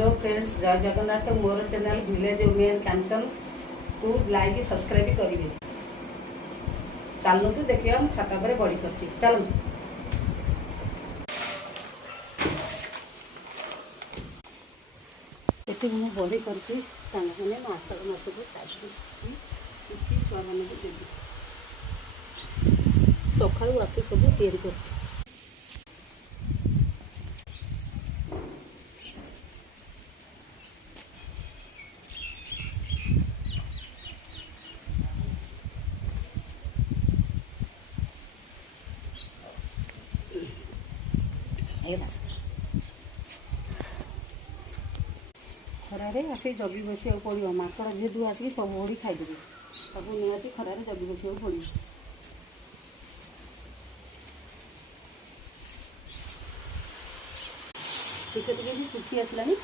Hello friends, जय जगन्नाथ। मोर channel village women कैंसन को like subscribe करेंगे। चलतु देखिए हम छाता पर बड़ी कर चलतु। ये मुझे बड़ी कर आषाढ़ मास को किसी छुआ मान देवी सकालू आपको सब तैयारी कर खरारे आसिक जगी बसा पड़ो। माकड़ जेहेतु आसिक सब ओढ़ी खाईदेवे। सब निहाती खरारे जगी बसा पड़ो। टिके टिके भी सुखी आसलानी।